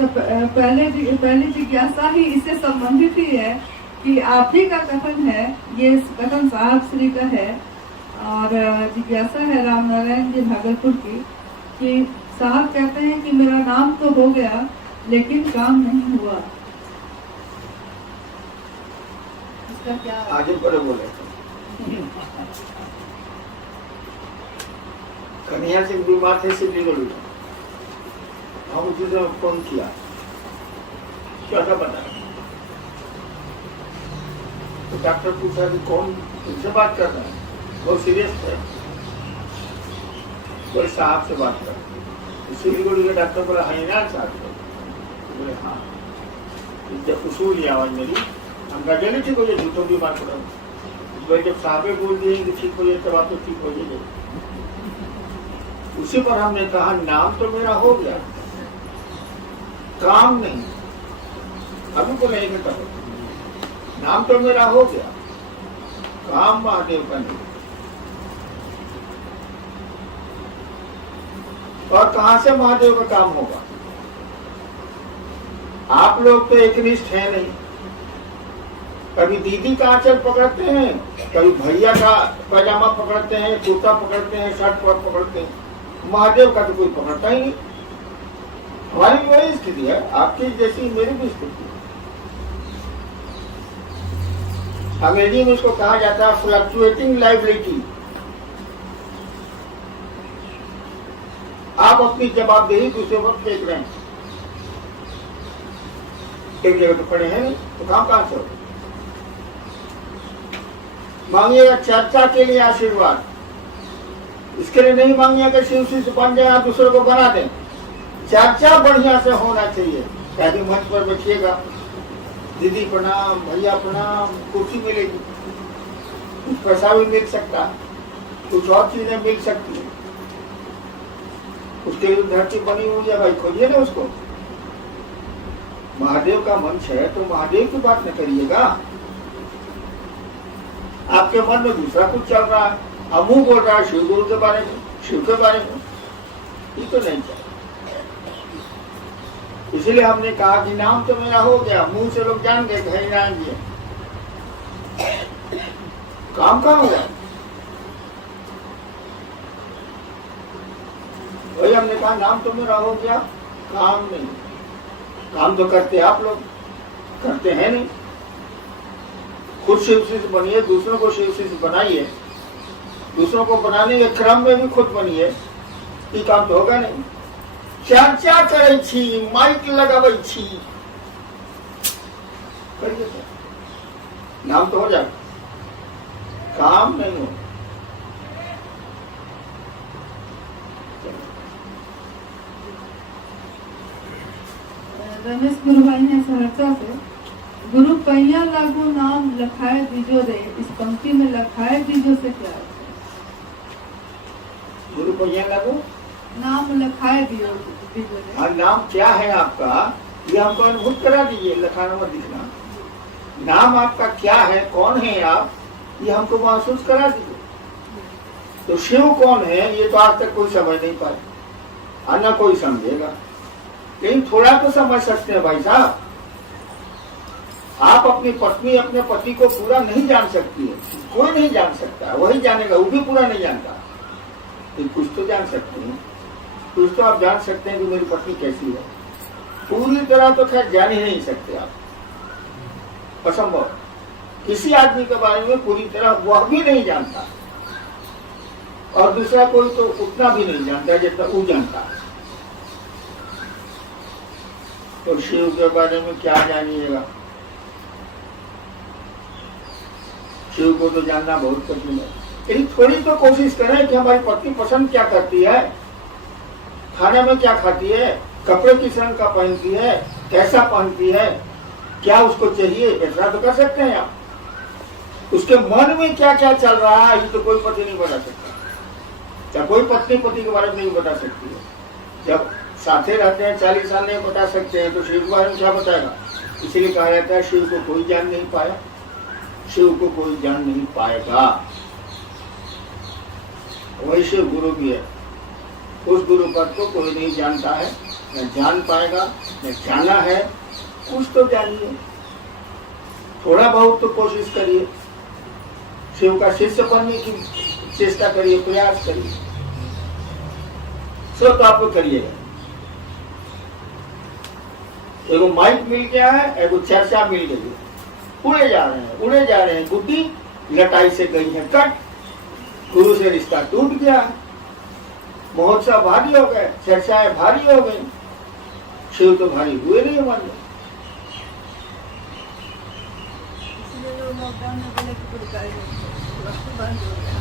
पहले जिज्ञासा ही इससे संबंधित ही है कि आप ही का कथन है, ये कथन साहब श्री का है और जिज्ञासा है राम नारायण जी भागलपुर की कि साहब कहते हैं कि मेरा नाम तो हो गया लेकिन काम नहीं हुआ। इसका क्या आगे बड़े बोले कन्हैया सिंह बीमार थे सिद्धिगढ़, हम उसी से फोन किया, क्या था पता, तो डॉक्टर पूछा कि कौन तुमसे बात कर रहा है, बहुत सीरियस है, कोई साहब से बात कर, सिद्धिगढ़ के डॉक्टर बोला हाँ ना साहब, बोले हाँ, जब उसूल आवाज मेरी हम कहा जल्दी ठीक हो जाए, झूठों बीमार पड़ा, भाई जब साहबे बोल दिए कि ठीक हो जाए तब आप तो ठीक हो जाए। उसी पर हमने कहा नाम तो मेरा हो गया, काम नहीं, अभी को नहीं घटा, नाम तो मेरा हो गया, काम महादेव का नहीं। और कहां से महादेव का काम होगा? आप लोग तो एकनिष्ठ है नहीं, कभी दीदी का आंचल पकड़ते हैं, कभी भैया का पैजामा पकड़ते हैं, कुर्ता पकड़ते हैं, शर्ट पकड़ते हैं, महादेव का तो कोई पकड़ता ही नहीं। हमारी वही स्थिति है, आपकी जैसी मेरी भी स्थिति है। अंग्रेजी में इसको कहा जाता है फ्लक्चुएटिंग लाइबिलिटी। आप अपनी जवाबदेही दूसरे वक्त फेंक रहे हैं, एक जगह तो खड़े हैं तो काम कहां से होगा? मांगिएगा चर्चा के लिए आशीर्वाद, इसके लिए नहीं मांगिएगा शिव से बन जाए, आप दूसरे को बना दें। चर्चा बढ़िया से होना चाहिए, कभी मंच पर बैठिएगा, दीदी प्रणाम, भैया प्रणाम, कुर्सी मिलेगी, कुछ पैसा भी मिल सकता है, कुछ और चीजें मिल सकती है, उसके लिए धरती बनी हुई है, भाई खोजिए ना उसको। महादेव का मंच है तो महादेव की बात न करिएगा, आपके मन में दूसरा कुछ चल रहा है, अब मुंह बोल रहा है शिव गुरु के बारे में, शिव के बारे में, ये तो नहीं चाहिए। इसलिए हमने कहा कि नाम तो मेरा हो गया, मुंह से लोग जान गए हरिनारायण जी, काम कहाँ हुआ? वही हमने कहा नाम तो मेरा हो गया, काम नहीं। काम तो करते आप लोग, करते हैं नहीं। खुद शिव शिष्य बनिए, दूसरों को शिव शिष्य बनाइए, दूसरों को बनाने के क्रम में भी खुद बनिए, ये काम तो होगा नहीं। चर्चा करे छी, माइक लगावे छी, करिए तो नाम तो हो जाए, काम नहीं हो। रमेश गुरु भाई है सहरसा से, गुरु पैया लागू नाम लखाए दीजो रे, इस पंक्ति में लखाए दीजो से क्या है? गुरु पैया लागू नाम लखाए दीजो रे। और नाम क्या है आपका, ये हमको अनुभूत करा दीजिए, लखाना मत दिखना। नाम आपका क्या है, कौन है आप, ये हमको महसूस करा दीजिए। तो शिव कौन है ये तो आज तक कोई समझ नहीं पाए, और न कोई समझेगा, लेकिन थोड़ा तो समझ सकते हैं भाई साहब। आप अपनी पत्नी अपने पति को पूरा नहीं जान सकती है, कोई नहीं जान सकता, वही जानेगा, वो भी पूरा नहीं जानता, तो कुछ तो जान सकते हैं, कुछ तो आप जान सकते हैं कि मेरी पत्नी कैसी है। पूरी तरह तो खैर जान ही नहीं सकते आप, असंभव। किसी आदमी के बारे में पूरी तरह वह भी नहीं जानता, और दूसरा कोई तो उतना भी नहीं जानता जितना वो जानता है। तो शिव के बारे में क्या जानिएगा? शिव को तो जानना बहुत कठिन है, लेकिन थोड़ी तो कोशिश करें कि हमारी पत्नी पसंद क्या करती है, खाने में क्या खाती है, कपड़े किस रंग का पहनती है, कैसा पहनती है, क्या उसको चाहिए, ऐसा तो कर सकते हैं आप। उसके मन में क्या क्या चल रहा है ये तो कोई पति नहीं बता सकता, या कोई पत्नी पति के बारे में नहीं बता सकती है। जब साथे रहते हैं 40 साल नहीं बता सकते हैं, तो शिव के बारे में क्या बताएगा? इसलिए कहा जाता है शिव को कोई जान नहीं पाया, शिव को कोई जान नहीं पाएगा। वही शिव गुरु भी है, उस गुरु पद को कोई नहीं जानता है, न जान पाएगा, न जाना है। कुछ तो जानिए, थोड़ा बहुत तो कोशिश करिए, शिव का शिष्य बनने की चेष्टा करिए, प्रयास करिए, सब तो आपको करिएगा। एगो माइक मिल गया है, एगो चर्चा मिल गई है, उड़े जा रहे हैं, उड़े जा रहे हैं। गुड्डी लटाई से गई है कट, गुरु से रिश्ता टूट गया, महोत्सव भारी हो गए, चर्चाएं भारी हो गई, शिव तो भारी हुए नहीं मन में।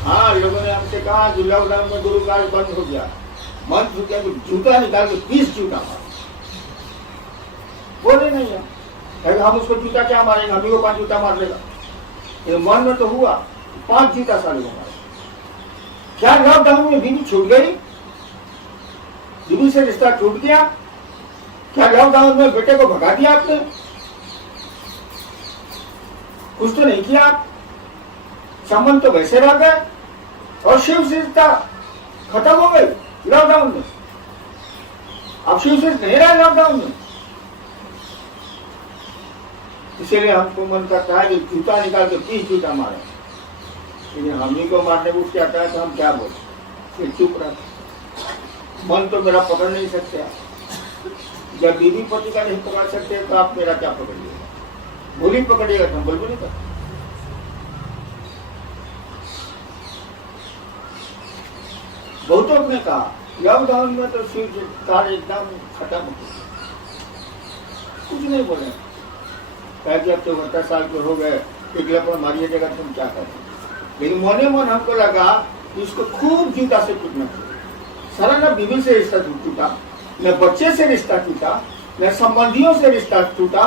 हाँ, लोगों ने हमसे कहा कि लॉकडाउन में गुरु कार्य बंद हो गया, बंद हो गया तो जूता निकाल के 20 जूता मार। बोले नहीं है, हम उसको जूता क्या मारेंगे, हम ही को 5 जूता मार लेगा। ये मन में तो हुआ 5 जूता साले को मारे। क्या लॉकडाउन में बीवी छूट गई, बीवी से रिश्ता टूट गया? क्या लॉकडाउन में बेटे को भगा दिया आपने? कुछ तो नहीं किया आप, संबंध तो वैसे रह गए और शिव से रिश्ता खत्म हो गई लॉकडाउन में। अब शिव से नहीं रहा लॉकडाउन में, इसीलिए हमको मन करता है कि जूता निकाल के 20 जूता मारे, लेकिन हम ही को मारने उठ जाता है तो हम क्या बोले, फिर चुप रहते। मन तो मेरा पकड़ नहीं सकते, जब बीवी पति का नहीं पकड़ सकते तो आप मेरा क्या पकड़िएगा? गोली पकड़िएगा तो हम बोल नहीं करते। बहुतों ने कहा लॉकडाउन में तो शिव कार्य एकदम खत्म हो गया, कुछ नहीं बोले। कह कि अब तो 70 साल के हो गए, टिकले पर मारिए जगह तुम क्या करें। लेकिन मने मन हमको लगा कि उसको खूब जूता से पीटना चाहिए। सारा न बीवी से रिश्ता टूटा, न बच्चे से रिश्ता टूटा, न संबंधियों से रिश्ता टूटा,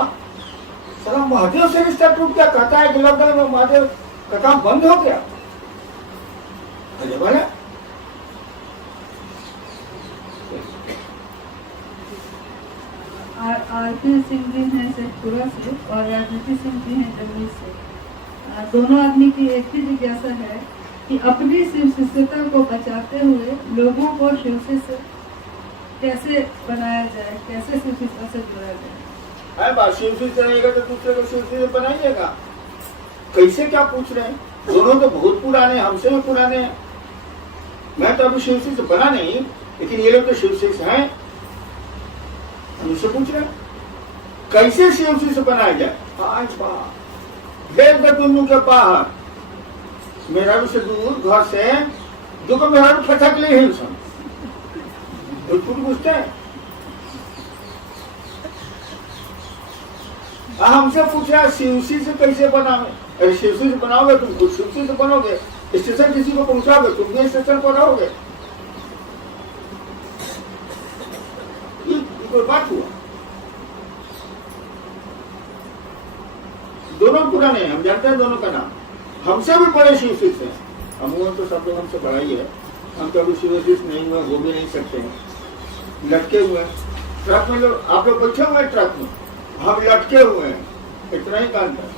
सारा महादेव से रिश्ता टूट गया। कहता है कि लॉकडाउन में महादेव का काम बंद हो गया। अरे बोले आरती सिंह जी हैं शेखपुरा से और राजनीति सिंह जी हैं जमुई से। दोनों आदमी की एक ही जिज्ञासा है कि अपनी शिव शिष्यता को बचाते हुए लोगों को शिव शिष्य कैसे बनाया जाए, कैसे शिव शिष्यता से जुड़ा जाए। बात शिव शिष्य रहेगा तो दूसरे को शिव शिष्य बनाइएगा। कैसे क्या पूछ रहे हैं? दोनों तो बहुत पुराने, हमसे भी पुराने हैं। मैं तो अभी शिव शिष्य बना नहीं, लेकिन ये लोग तो शिव शिष्य हैं। हमसे पूछ रहे कैसे शिव शिष्य बनाया जाए। आज बात देव के दुनू के बाहर मेरा से दूर घर से जो को मेरा खटक ले ही सब पूछते हैं। हमसे पूछ रहा शिवसी से कैसे बनाओगे? अरे शिवसी से बनाओगे तुम खुद शिवसी से बनोगे, स्टेशन किसी को पहुंचाओगे तुम भी स्टेशन पर रहोगे। कोई बात हुआ? दोनों पुराने हैं, हम जानते हैं दोनों का नाम। हमसे भी बड़े शिव शिष्य हैं। अमूमन तो सब लोग हमसे बड़ा ही है, हम कभी शिव शिष्य नहीं हुए, हो भी नहीं सकते हैं। लटके हुए हैं ट्रक में, लोग आप लोग बैठे हुए हैं ट्रक में, हम लटके हुए हैं, इतना ही काम है।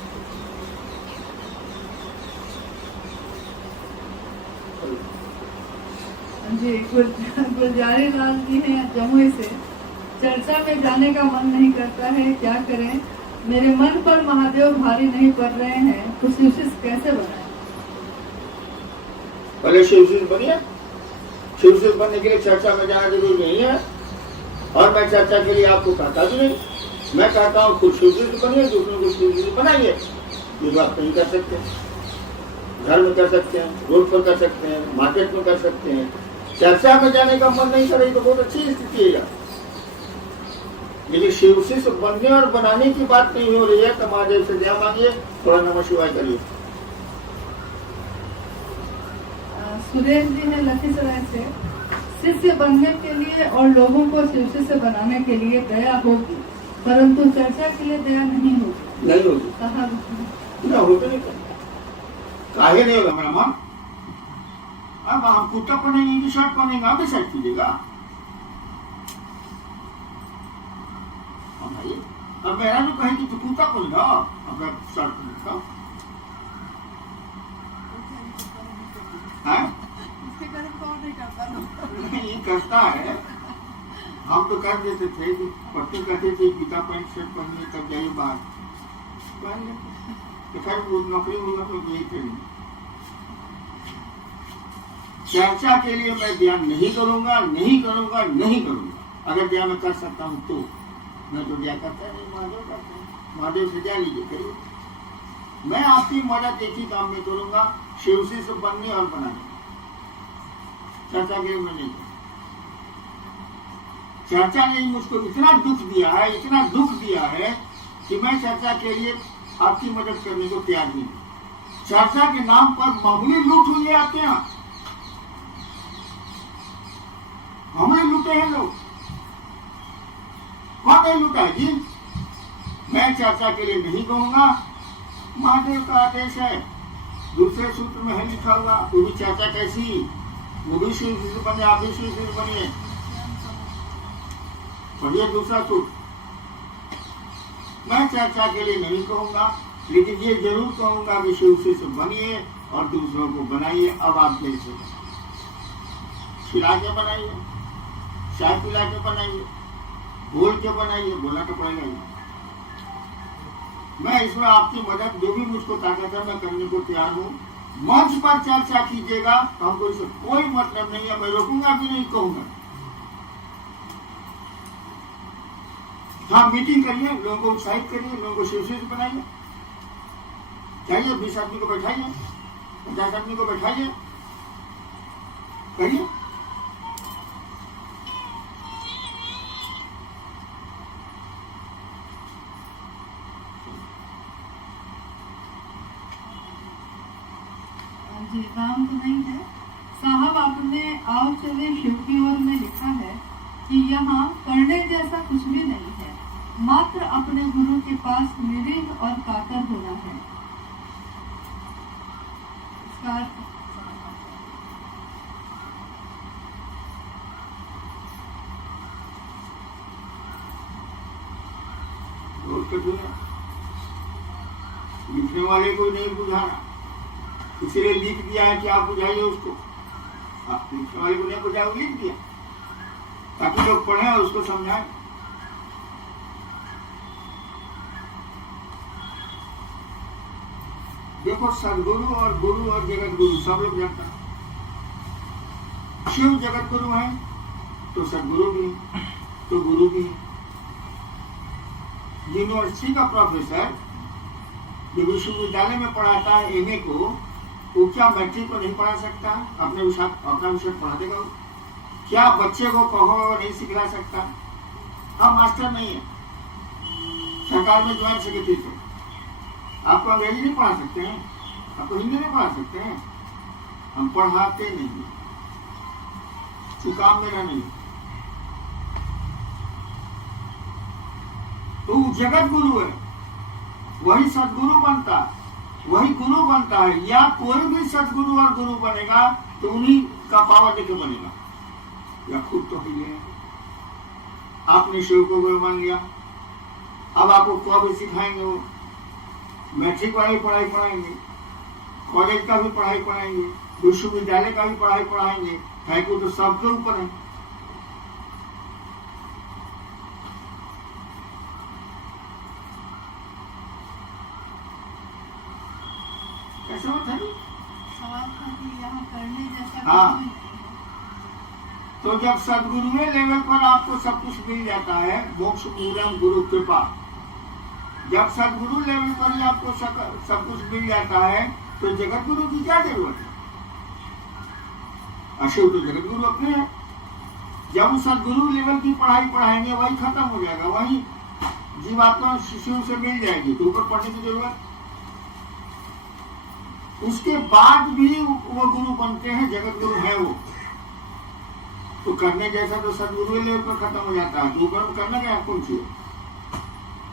जी गुलजारी लाल जी हैं जमुई से। चर्चा में जाने का मन नहीं करता है, क्या करें? मेरे मन पर महादेव भारी नहीं पड़ रहे हैं, तो शिव शिष्य कैसे बनाए? पहले शिव शिष्य बनिए। शिव शिष्य बनने के लिए चर्चा में जाना जरूरी नहीं है, और मैं चर्चा के लिए आपको कहता भी नहीं। मैं कहता हूँ खुद शिव शिष्य बनिए, दूसरों को शिव शिष्य बनाइए। ये बात नहीं कर सकते, घर में कर सकते हैं, रोड पर कर सकते हैं, मार्केट में कर सकते हैं। चर्चा में जाने का मन नहीं करे तो बहुत अच्छी स्थिति है। लेकिन शिव शिष्य बनने और बनाने की बात नहीं हो रही है तो महादेव से दया मांगिए, थोड़ा नमः शिवाय करिए। सुरेश जी ने लखीसराय से। शिष्य बनने के लिए और लोगों को शिव शिष्य बनाने के लिए दया होगी, परंतु चर्चा के लिए दया नहीं होगी। नहीं होगी, कहा ना होगी नहीं, काहे नहीं होगा मेरा मन? अब हम कुर्ता पहनेंगे, शर्ट पहनेंगे, आप भी शर्ट कीजिएगा। अब मेरा भी कहेगी तो कुर्ता पहनेगा, अब मैं शर्ट पहनेगा। नहीं करता है, हम तो कर देते थे कि पत्नी कहते थे गीता पैंट शर्ट पहनिए तब जाइए बाहर पहन लेते। तो खैर वो नौकरी मिला तो यही करेंगे। चर्चा के लिए मैं ध्यान नहीं करूंगा, नहीं करूंगा, नहीं करूंगा। अगर ध्यान मैं कर सकता हूं तो मैं तो क्या करता नहीं, महादेव करता हूं। महादेव से जा लीजिए करिए। मैं आपकी मदद एक ही काम में करूंगा, शिव से बनने और बनाने। चर्चा के लिए मैं नहीं। चर्चा ने मुझको इतना दुख दिया है, इतना दुख दिया है कि मैं चर्चा के लिए आपकी मदद करने को तैयार नहीं। चर्चा के नाम पर मामूली लूट हुई है आपके यहाँ, हमने लूटे हैं लोग। कौन नहीं लूटा है जी? मैं चर्चा के लिए नहीं कहूंगा। महादेव का आदेश है, दूसरे सूत्र में है लिखा हुआ। वो भी चर्चा कैसी, वो भी शिव से बने, आप भी शिव से बनिए। पढ़िए दूसरा सूत्र। मैं चर्चा के लिए नहीं कहूंगा, लेकिन ये जरूर कहूंगा कि शिव से बनिए और दूसरों को बनाइए। अब आप जैसे खिला के बनाइए, चाय पिला के बनाइए, बोल के बनाइए, बोला तो पड़ेगा ही। मैं इसमें आपकी मदद जो भी मुझको ताकत है मैं करने को तैयार हूँ। मंच पर चर्चा कीजिएगा, हमको इससे कोई मतलब नहीं है। मैं रोकूंगा भी नहीं, कहूंगा। हाँ, मीटिंग करिए, लोगों को उत्साहित करिए, लोगों को शिव से बनाइए। चाहिए 20 आदमी को बैठाइए, 50 आदमी को बैठाइए, करिए। जी, नाम तो नहीं है साहब। आपने आओ चले शिव की ओर में लिखा है कि यहाँ करने जैसा कुछ भी नहीं है, मात्र अपने गुरु के पास निरीह और कातर होना है। इसका अर्थ लिखने वाले को नहीं बुझाना, इसलिए लिख दिया है कि आप बुझाइए उसको। आप लिखने वाले को नहीं बुझाया, लिख दिया ताकि लोग पढ़े और उसको समझाएं। देखो, सदगुरु और गुरु और जगत गुरु सब लोग जानता है। शिव जगत गुरु है तो सदगुरु भी है, तो गुरु भी है। यूनिवर्सिटी का प्रोफेसर जो विश्वविद्यालय में पढ़ाता है एमए को, वो क्या मैट्रिक को नहीं पढ़ा सकता? अपना विषय पढ़ा देगा? क्या बच्चे को कहो नहीं सिखला सकता? हम मास्टर नहीं है, सरकार में ज्वाइंट सेक्रेटरी थे। आपको अंग्रेजी नहीं पढ़ा सकते हैं, आपको हिंदी नहीं पढ़ा सकते हैं। हम पढ़ाते नहीं, काम मेरा नहीं। तो जगत गुरु है, वही सदगुरु बनता, वही गुरु बनता है। या कोई भी सदगुरु और गुरु बनेगा तो उन्हीं का पावर देके बनेगा, या खुद तो ही है। आपने शिव को गुरु मान लिया, अब आपको कब सिखाएंगे? वो मैट्रिक वाली पढ़ाई पढ़ाएंगे, कॉलेज का भी पढ़ाई पढ़ाएंगे, विश्वविद्यालय का भी पढ़ाई पढ़ाएंगे। को तो सबके ऊपर है। कैसे होता है? सवाल था कि यहाँ करने जैसा हाँ। कुछ नहीं है। तो जब सदगुरु लेवल पर आपको सब कुछ मिल जाता है, मोक्ष मूलम गुरु कृपा, जब सदगुरु लेवल पर ही आपको सब कुछ मिल जाता है तो जगत गुरु की क्या जरूरत है? अशिव तो जगत गुरु अपने हैं। जब सदगुरु लेवल की पढ़ाई पढ़ाएंगे वही खत्म हो जाएगा, वही जीवात्मा शिशु से मिल जाएगी, तो ऊपर पढ़ने की जरूरत। उसके बाद भी वो गुरु बनते हैं, जगत गुरु है वो। तो करने जैसा तो सदगुरु लेवल पर खत्म हो जाता है, तो ऊपर करने का कौन चाहिए?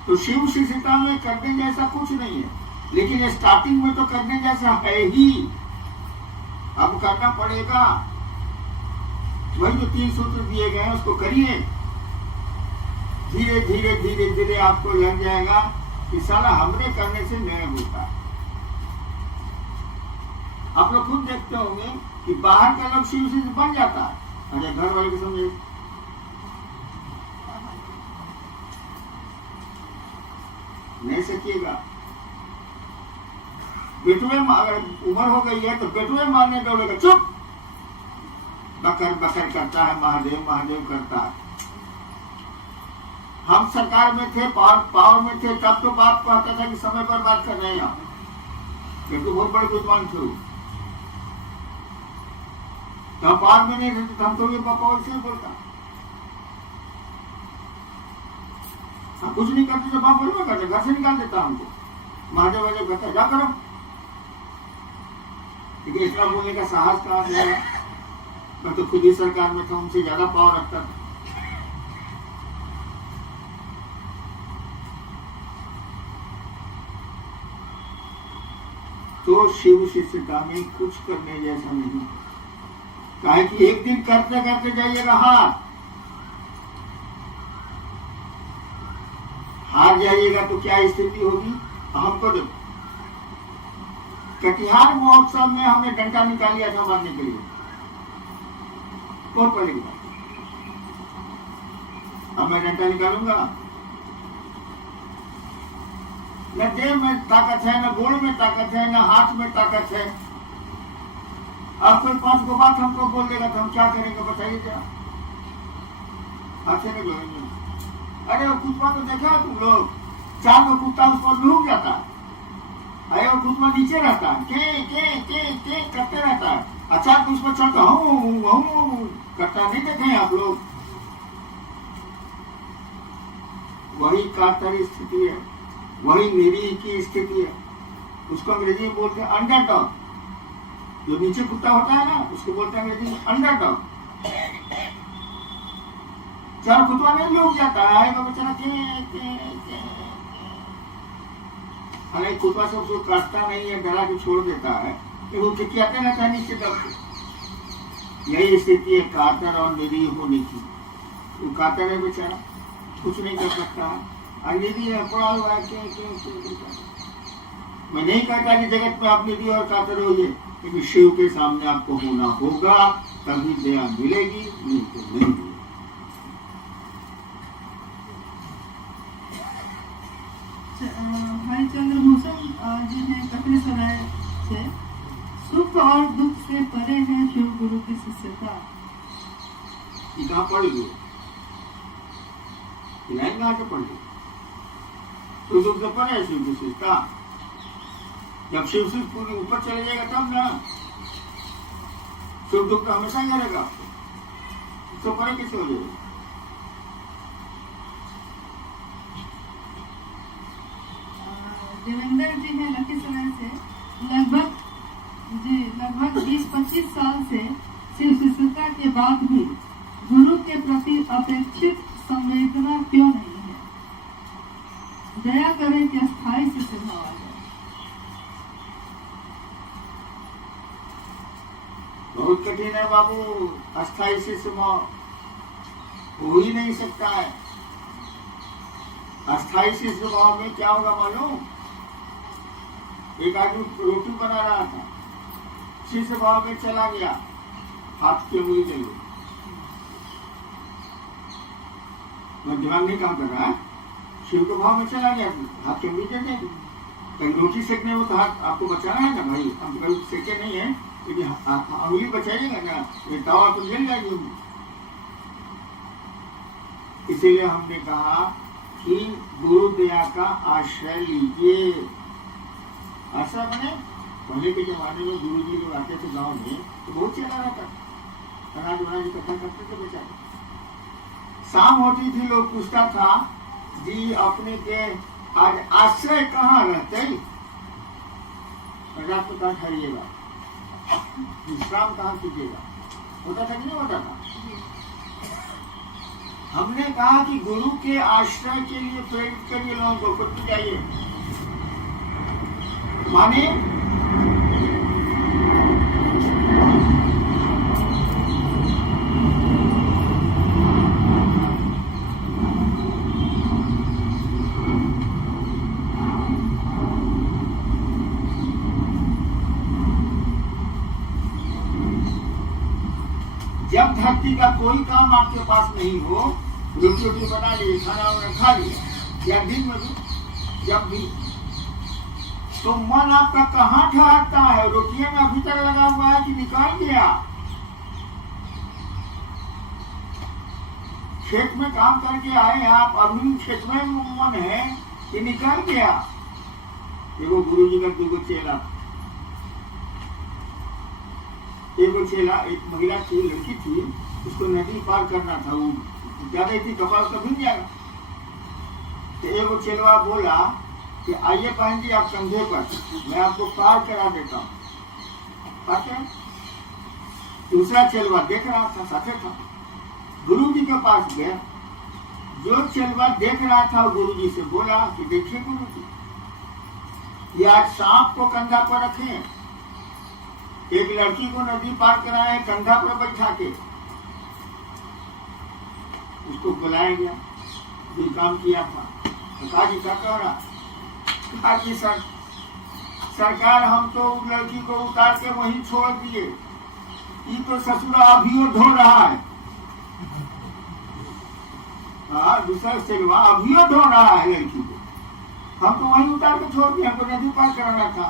तो शिव शिष्यता में करने जैसा कुछ नहीं है, लेकिन स्टार्टिंग में तो करने जैसा है ही। अब करना पड़ेगा, वही जो 3 सूत्र दिए गए हैं उसको करिए। धीरे धीरे धीरे धीरे आपको लग जाएगा कि साला हमने करने से नहीं होता। आप लोग खुद देखते होंगे कि बाहर का लोग शिव से बन जाता है, अरे घर वाले को समझे नहीं सकिएगा। बेटुए अगर उम्र हो गई है तो बेटुए मारने दौड़ेगा, चुप, बकर बकर करता है, महादेव महादेव करता है। हम सरकार में थे, पावर में थे, तब तो बात कहता था कि समय पर बात कर रहे हैं आप, बेटू बहुत बड़े विद्वान थे। तो हम पावर में नहीं रहते तो हम तो ये पावर से बोलता, हम कुछ नहीं करते तो बाप बोलना करते, घर से निकाल देता हमको, महादेव वादेव कहता जा करो। लेकिन इतना बोलने का साहस कहाँ से आया? मैं तो खुद ही सरकार में था, उनसे ज्यादा पावर रखता था। तो शिव शिष्यता में कुछ करने जैसा नहीं, काहे कि एक दिन करते करते जाइएगा हार जाइएगा तो क्या स्थिति होगी हमको देखो। कटिहार महोत्सव में हमने डंडा निकाल लिया था मारने के लिए, बहुत पहले की बात। अब मैं डंडा निकालूंगा, न देह में ताकत है, न गोड़ में ताकत है, न हाथ में ताकत है। अब कोई 5 गो बात हमको बोल देगा तो हम क्या करेंगे बताइए क्या? हाथ से नहीं बोलेंगे। अरे वो कुत्ता तो देखा तुम लोग, 4 गो कुत्ता उस पर लुक जाता है, अरे वो कुत्ता नीचे रहता है, के करते रहता है, अच्छा तो उस पर चढ़ता हूँ करता नहीं देखे आप लोग? वही कातर स्थिति है, वही निरीह की स्थिति है। उसको अंग्रेजी में बोलते हैं अंडरडॉग। जो नीचे कुत्ता होता है ना, उसको बोलते हैं अंग्रेजी में अंडरडॉग। चार कुत्ता नहीं लुक जाता है, बेचारा अरे कुत्ता से उसको काटता नहीं है, डरा के छोड़ देता है, वो चिकियाते रहता है नीचे दब के। यही स्थिति है कातर और निरीह होने की। वो कातर है बेचारा, कुछ नहीं कर सकता है, अंग्रेजी है, पड़ा हुआ है। मैं नहीं कहता कि जगत में आप निरीह और कातर होइए, लेकिन शिव के सामने आपको होना होगा, तभी दया मिलेगी, नहीं तो नहीं मिलेगी। भाई चंद्रभूषण जी ने कपिल सराय से, सुख और दुख से परे है शिव गुरु की शिष्यता। कहाँ पढ़ ली लाइन कहाँ से पढ़ ली? सुख दुख से परे है शिव की शिष्यता। जब शिव से पूरी ऊपर चले जाएगा तब ना, सुख दुख तो हमेशा ही रहेगा आपको, तो परे कैसे हो जाएगा? देवेंद्र जी हैं लखीसराय से, लगभग 20-25 साल से शिव शिष्यता के बाद भी गुरु के प्रति अपेक्षित संवेदना क्यों नहीं है? दया करें कि अस्थायी शिष्य भाव आ जाए। बहुत कठिन है बाबू, अस्थायी शिष्य भाव हो ही नहीं सकता है। अस्थायी शिष्य भाव में क्या होगा मालूम? एक आदमी रोटी बना रहा था, शिष्य भाव में चला गया, हाथ की उंगली चल गई। मैं दिमाग नहीं काम कर रहा है, शिव के भाव में चला गया, हाथ की उंगली चल गई। कहीं रोटी सेकने में तो हाथ आपको बचाना है ना भाई, हम कभी सेके नहीं है, लेकिन उंगली बचाइएगा ना, ये तवा तो जल जाएगी उंगली। इसीलिए हमने कहा कि गुरु दया का आश्रय लीजिए। आशा बने, पहले के जमाने में गुरु जी लोग आते थे गांव में तो बहुत चला रहता, अनाज वनाज इकट्ठा करते थे बेचारे। शाम होती थी, लोग पूछता था जी अपने के आज आश्रय कहाँ रहते, रात को कहाँ ठहरिएगा, विश्राम कहाँ कीजिएगा, होता था कि नहीं होता था? हमने कहा कि गुरु के आश्रय के लिए प्रेरित करिए लोगों को, खुद भी जाइए। माने जब धरती का कोई काम आपके पास नहीं हो, रोटी रोटी बना ली, खाना वाना खा लिया, या दिन में भी जब भी, तो मन आपका कहाँ ठहरता है? रोटियों में अभी तक लगा हुआ है कि निकल गया? खेत में काम करके आए आप, अभी खेत में मन है कि निकल गया? एगो गुरु जी का दूगो चेला, एक महिला थी, लड़की थी, उसको नदी पार करना था, वो ज्यादा थी, कपास कभी नहीं जाएगा। तो एगो चेलवा बोला कि आइए बहन जी आप कंधे पर, मैं आपको पार करा देता हूँ। दूसरा चेलवा देख रहा था, साथे था, गुरु जी के पास गया। जो चेलवा देख रहा था गुरु जी से बोला कि देखिए गुरु जी, ये आज सांप को कंधा पर रखे, एक लड़की को नदी पार कराए कंधा पर बैठा के, उसको बुलाया गया, जो काम किया था। तो कहा जी क्या कह रहा? कहा जी सरकार हम तो लड़की को उतार के वहीं छोड़ दिए, ये तो ससुरा अभियो धो रहा है। हाँ, दूसरा सेवा अभियो धो रहा है लड़की को, हम तो वहीं उतार के छोड़ दिए, हमको नदी पार कराना था,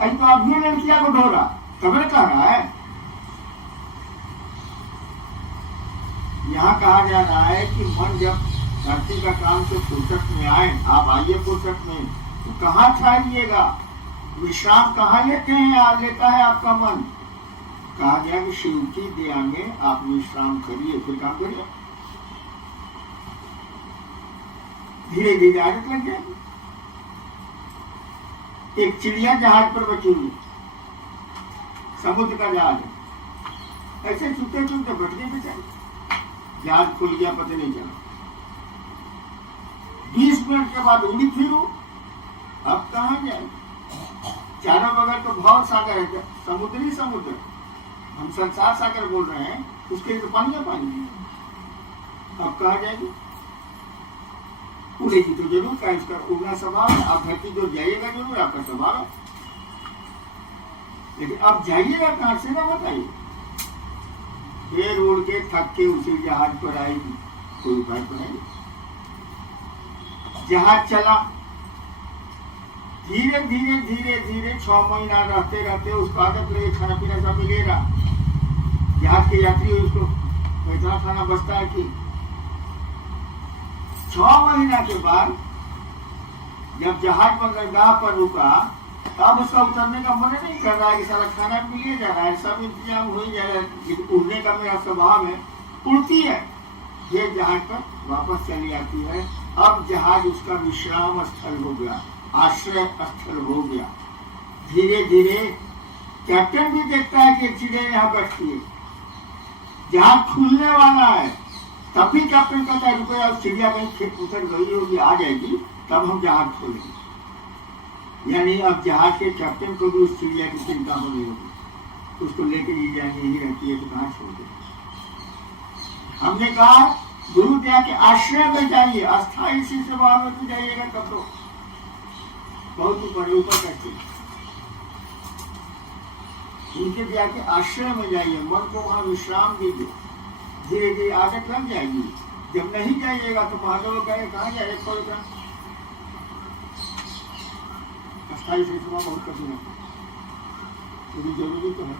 अभी तो अभियो लड़किया को धो रहा, खबर कह रहा है। यहाँ कहा जा रहा है कि मन जब धरती का काम से फुर्सत में आए, आप आइए फुर्सत में, तो कहाँ ठहरिएगा? विश्राम कहाँ लेते हैं? आप लेता है आपका मन। कहा गया कि शिव की दया में आप विश्राम करिए, फिर काम करिए, धीरे धीरे आदत लग जाएगी। एक चिड़िया जहाज पर बैठी हुई, समुद्र का जहाज, ऐसे चूते चूते बैठ गए बेचारे, जहाज खुल गया, पता नहीं चला। 20 मिनट के बाद उड़ी फिरू, अब कहाँ जाए? चारों बगल तो भाव सागर है, समुद्री समुद्र, हम संसार सागर बोल रहे हैं, उसके लिए तो पानी है पानी, अब कहाँ जाएगी? उड़ेगी तो जरूर, का इसका उड़ना स्वभाव है, आप धरती जो जाइएगा जरूर, आपका स्वभाव है, लेकिन अब जाइएगा कहां से ना बताइए? फिर उड़ के थक के उसी जहाज पर आएगी, कोई उपाय तो नहीं। जहाज चला, धीरे धीरे धीरे धीरे 6 महीना रहते रहते उसको आदत लगे, खाना पीना सब मिलेगा, जहाज के यात्री उसको इतना खाना बचता है कि 6 महीना के बाद जब जहाज बंदरगाह पर रुका, तब उसका उतरने का मन नहीं कर रहा है कि सारा खाना मिले जा रहा है, सब इंतजाम हो ही जा रहा है, लेकिन उड़ने का मेरा स्वभाव है, उड़ती है, ये जहाज पर वापस चली आती है। अब जहाज उसका विश्राम स्थल हो गया, आश्रय स्थल हो गया। धीरे धीरे कैप्टन भी देखता है कि चिड़िया यहाँ बैठती है, जहाज खुलने वाला है, तब भी कैप्टन कहता है रुपया, चिड़िया कहीं खेत उतर गई होगी, आ जाएगी, तब हम जहाज खोलेंगे। यानी अब जहाज के कैप्टन को भी उस चिड़िया की चिंता हो रही होगी, उसको लेके जी जाएंगे, यही रहती है तो कहाँ छोड़ दे। हमने कहा गुरु दया के आश्रय में जाइए, अस्थायी इसी स्वभाव में तो जाइएगा तब तो बहुत ऊपर करते, उनके दया के आश्रय में जाइए, मन को वहां विश्राम दीजिए, धीरे धीरे आदत लग जाएगी। जब नहीं जाइएगा तो महादेव कहे कहाँ जाए, अस्थायी से बहुत कठिन है, जरूरी तो है।